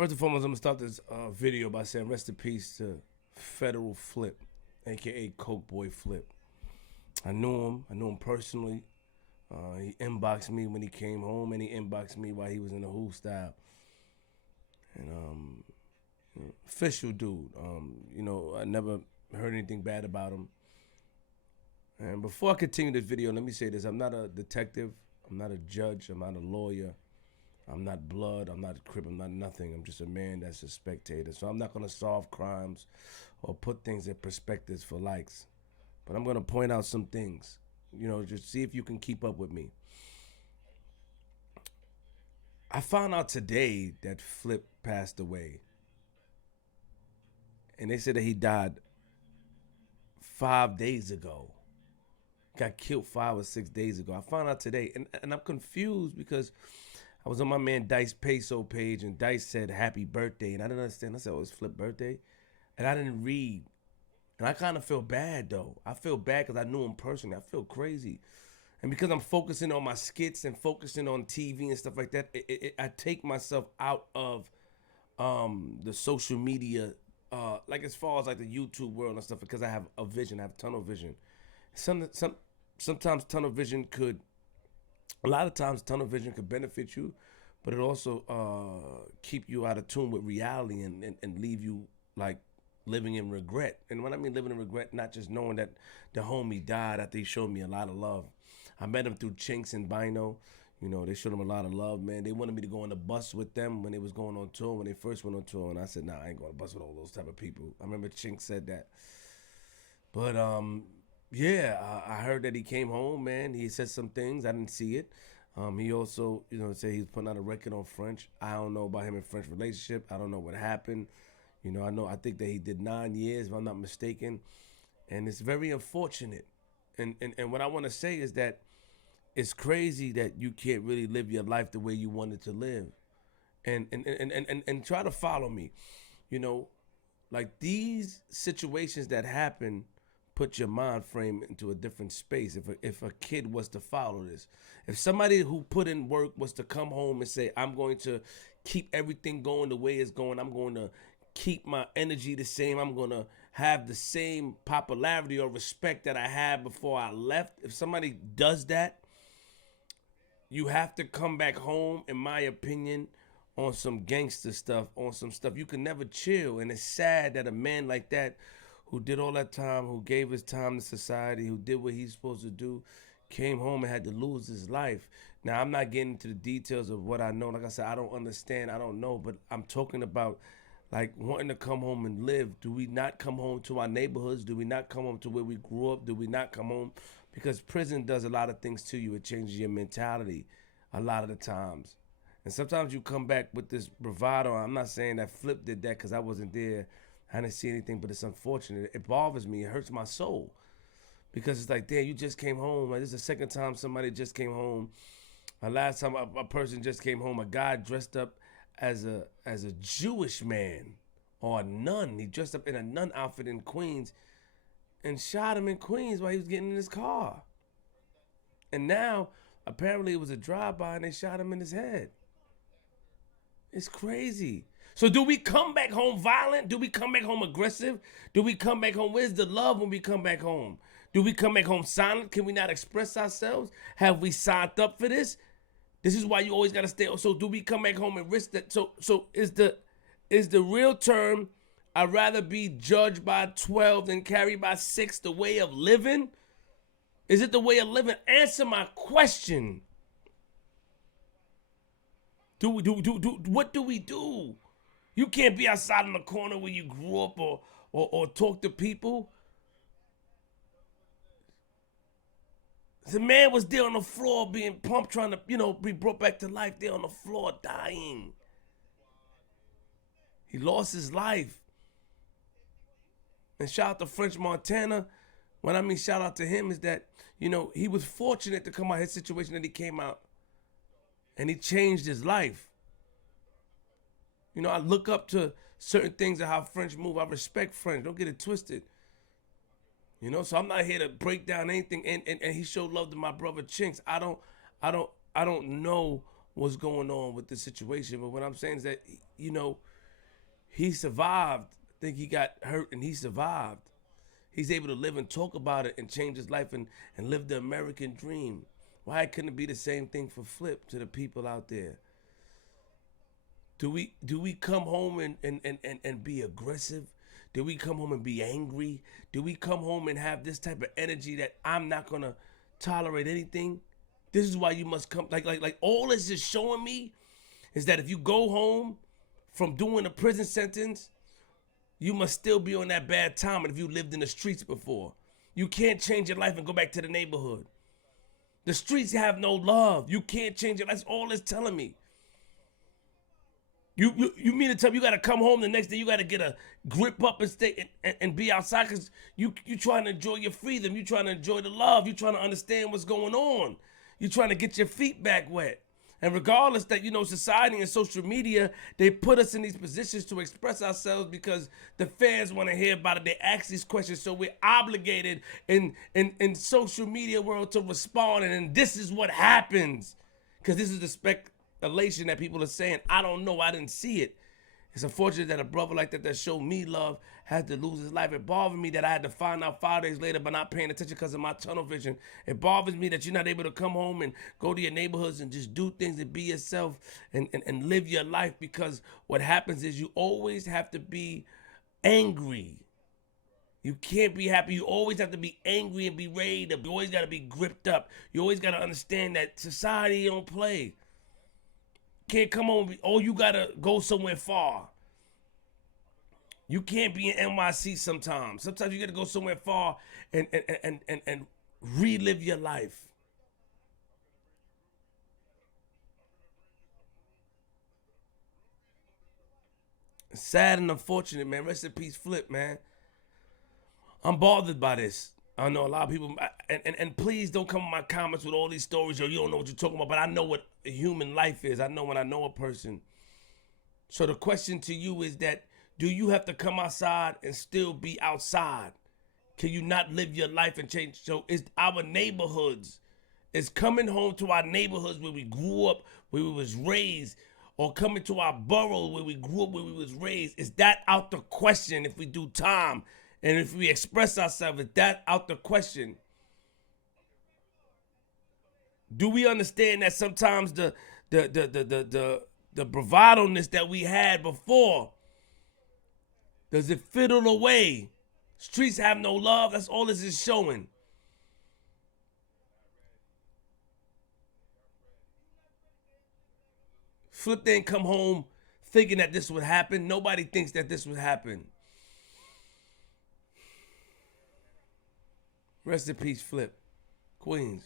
First and foremost, I'm gonna start this video by saying rest in peace to Federal Flip, aka Coke Boy Flip. I knew him. I knew him personally. He inboxed me when he came home, and he inboxed me while he was in the Who style. And official dude. I never heard anything bad about him. And before I continue this video, let me say this: I'm not a detective. I'm not a judge. I'm not a lawyer. I'm not blood, I'm not crip, I'm not nothing. I'm just a man that's a spectator. So I'm not gonna solve crimes or put things in perspectives for likes. But I'm gonna point out some things. Just see if you can keep up with me. I found out today that Flip passed away. And they said that he died 5 days ago. Got killed 5 or 6 days ago. I found out today, and I'm confused because I was on my man Dice Peso page, and Dice said happy birthday, and I didn't understand. I said, oh, it's Flip birthday? And I didn't read. And I kind of feel bad, though. I feel bad because I knew him personally. I feel crazy. And because I'm focusing on my skits and focusing on TV and stuff like that, I take myself out of the social media, like as far as like the YouTube world and stuff, because I have a vision. I have tunnel vision. Sometimes tunnel vision a lot of times tunnel vision could benefit you, but it also keep you out of tune with reality and leave you like living in regret. And when I mean living in regret, not just knowing that the homie died after he showed me a lot of love. I met him through Chinks and Bino. They showed him a lot of love, man. They wanted me to go on the bus with them when they was going on tour, when they first went on tour. And I said, nah, I ain't going on the bus with all those type of people. I remember Chinks said that. But yeah, I heard that he came home, man. He said some things. I didn't see it. He also, said he was putting out a record on French. I don't know about him in French relationship. I don't know what happened. I think that he did 9 years, if I'm not mistaken. And it's very unfortunate. And what I want to say is that it's crazy that you can't really live your life the way you wanted to live. And try to follow me. Like these situations that happen put your mind frame into a different space. If a kid was to follow this, if somebody who put in work was to come home and say, I'm going to keep everything going the way it's going, I'm going to keep my energy the same, I'm going to have the same popularity or respect that I had before I left, if somebody does that, you have to come back home, in my opinion, on some gangster stuff, on some stuff. You can never chill. And it's sad that a man like that, who did all that time, who gave his time to society, who did what he's supposed to do, came home and had to lose his life. Now, I'm not getting into the details of what I know. Like I said, I don't understand. I don't know. But I'm talking about, like, wanting to come home and live. Do we not come home to our neighborhoods? Do we not come home to where we grew up? Do we not come home? Because prison does a lot of things to you. It changes your mentality a lot of the times. And sometimes you come back with this bravado. I'm not saying that Flip did that because I wasn't there. I didn't see anything, but it's unfortunate. It bothers me. It hurts my soul. Because it's like, damn, you just came home. Like, this is the second time somebody just came home. Last time a person just came home, a guy dressed up as a Jewish man or a nun. He dressed up in a nun outfit in Queens and shot him in Queens while he was getting in his car. And now, apparently it was a drive-by and they shot him in his head. It's crazy. So do we come back home violent? Do we come back home aggressive? Do we come back home? Where's the love when we come back home? Do we come back home silent? Can we not express ourselves? Have we signed up for this? This is why you always gotta stay. So do we come back home and risk that? So is the real term, I'd rather be judged by 12 than carried by 6 the way of living? Is it the way of living? Answer my question. What do we do? You can't be outside in the corner where you grew up or talk to people. The man was there on the floor being pumped, trying to, be brought back to life, there on the floor dying. He lost his life. And shout out to French Montana. When I mean shout out to him is that, he was fortunate to come out of his situation that he came out. And he changed his life. I look up to certain things of how French move. I respect French. Don't get it twisted. So I'm not here to break down anything. And he showed love to my brother Chinks. I don't know what's going on with the situation. But what I'm saying is that, you know, he survived. I think he got hurt and he survived. He's able to live and talk about it and change his life and live the American dream. Why couldn't it be the same thing for Flip to the people out there? Do we come home and be aggressive? Do we come home and be angry? Do we come home and have this type of energy that I'm not gonna tolerate anything? This is why you must come. Like all this is showing me is that if you go home from doing a prison sentence, you must still be on that bad time. And if you lived in the streets before, you can't change your life and go back to the neighborhood. The streets have no love. You can't change it. That's all it's telling me. You mean to tell me you got to come home the next day, you got to get a grip up and stay and be outside because you trying to enjoy your freedom. You trying to enjoy the love. You trying to understand what's going on. You trying to get your feet back wet. And regardless that, you know, society and social media, they put us in these positions to express ourselves because the fans want to hear about it. They ask these questions. So we're obligated in social media world to respond. And this is what happens. Because this is the speculation that people are saying. I don't know. I didn't see it. It's unfortunate that a brother like that showed me love had to lose his life. It bothered me that I had to find out 5 days later by not paying attention because of my tunnel vision. It bothers me that you're not able to come home and go to your neighborhoods and just do things and be yourself and live your life, because what happens is you always have to be angry. You can't be happy. You always have to be angry and be ready to. You always got to be gripped up. You always got to understand that society don't play. Can't come home. You got to go somewhere far. You can't be in NYC sometimes. Sometimes you got to go somewhere far and relive your life. It's sad and unfortunate, man. Rest in peace, Flip, man. I'm bothered by this. I know a lot of people, and please don't come in my comments with all these stories, or you don't know what you're talking about, but I know what human life is. I know when I know a person. So the question to you is that, do you have to come outside and still be outside? Can you not live your life and change? So it's our neighborhoods. It's coming home to our neighborhoods where we grew up, where we was raised, or coming to our borough where we grew up, where we was raised. Is that out the question if we do time? And if we express ourselves, is that out the question? Do we understand that sometimes the bravado-ness that we had before, does it fiddle away? Streets have no love. That's all this is showing. Flip didn't come home thinking that this would happen. Nobody thinks that this would happen. Rest in peace, Flip. Queens.